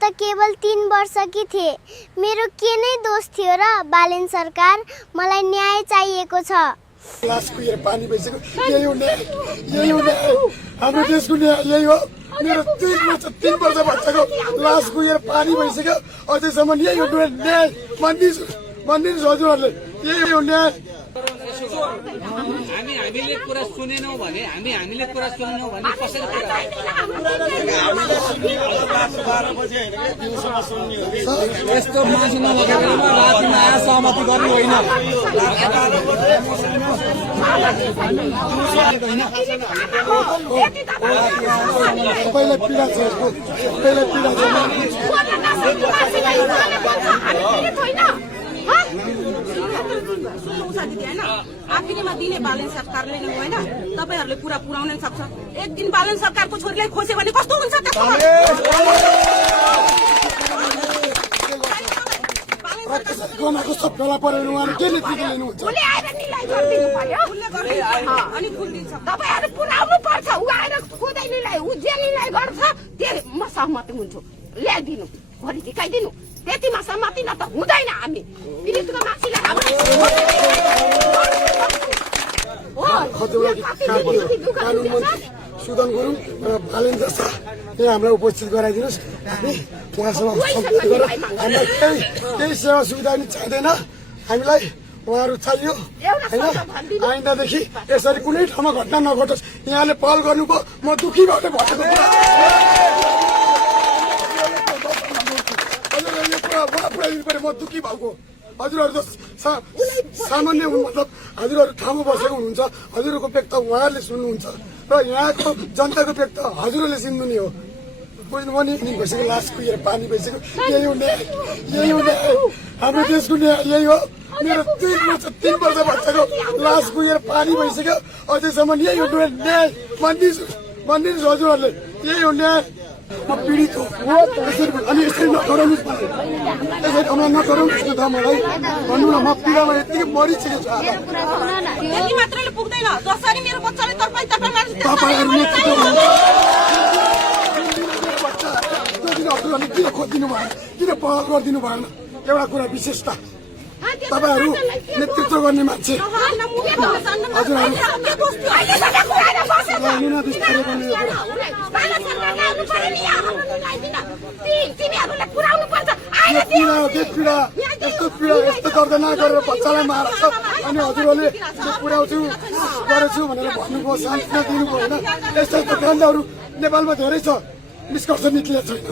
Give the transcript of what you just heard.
त केवल 3 वर्षकी थिएँ। मेरो के नै दोष थियो र बालेन सरकार? मलाई न्याय चाहिएको छ। लास कुहिएर पानी भइसक्यो। यही हो न्याय, यही हो न्याय। हाम्रो देशको न्याय यही हो। मेरो 3 वर्ष बच्चाको लास कुहिएर पानी भइसक्यो। अझैसम्म यही हो न्याय। भनिदिनुहोस् हजुरहरूले, यही हो न्याय। हामीले कुरा सुनेनौं भने हामीले कुरा सुनेनौं भने कसरी यस्तो मासु नभएको रातिमा आएर सहमति गर्नु होइन। सबैलाई पीडा छ, सबैलाई पीडा छ। आखिरीमा दिने बालेन सरकारले नै होइन, तपाईहरुले पूरा पुर्याउनै सक्छ। एक दिन बालेन सरकारको छोरीलाई खोज्यो भने कस्तो हुन्छ त्यसको? कमाएको सब फेला परेर उहाँले के नेतृत्व लिनुहुन्छ? उसले आएर निलाई गरिदिनु पर्यो। उसले गरिदिन्छ अनि खुल्दिन्छ। तपाईहरु पुर्याउनु पर्छ। उ आएर खोदै निलाई, उ जे निलाई गर्छ त्यो म सहमति हुन्छु। ल्याइदिनु, भोलि झिकाइदिनु। त्यतिमा सहमति न त हुँदैन। हामी पीडितको मान्छेलाई कानुन मन्त्री सुदन गुरुङ र बालेन जस्ता यहाँ हामीलाई उपस्थित गराइदिनुहोस्। हामी उहाँसँग सम्पर्क गरेर हामीलाई केही सेवा सुविधा पनि चाहिँदैन। हामीलाई उहाँहरू चाहियो होइन। आइन्दादेखि यसरी कुनै ठाउँमा घटना नघटोस्। यहाँले पहल गर्नुभयो, म दुखी भएर भनेको म दुखी भएको। हजुरहरू त सामान्य मतलब हजुरहरू ठाउँमा बसेको हुनुहुन्छ। हजुरहरूको व्यक्त उहाँहरूले सुन्नुहुन्छ र यहाँको जनताको व्यक्त हजुरहरूले सुन्नु हो। बुझ्नुभयो नि? भइसक्यो, लास कुहिएर पानी भइसक्यो। यही हो न्याय, यही हो न्याय। हाम्रो देशको न्याय यही हो। मेरो 3 वर्ष बच्चाको लास कुहिएर पानी भइसक्यो। अझैसम्म यही हो न्याय। भनिदिनुहोस् हजुरहरूले, यही हो न्याय। म पीडित हो। अनि यसरी नगराउनुहोस्, यसरी हमरा नगराउनुहोस् न त। मलाई भन्नु न, म पीडामा यतिकै मरिसकेको छु। त्यति मात्रैले पुग्दैन। जसरी मेरो बच्चाले हजुरहरूले किन खोजिदिनु भएन? किन पहल गरिदिनु भएन? एउटा कुरा विशेषता, तपाईहरू नेतृत्व गर्ने मान्छे हजुरहरू यस्तो गर्दा नगरेर बच्चालाई मार्छ। अनि हजुरहरूले पुर्याउँछु गरेछु भनेर भन्नुभयो, शान्ति दिनुभयो होइन। यस्तो काण्डहरू नेपालमा धेरै छ, निष्कर्ष निक्लिएको छैन।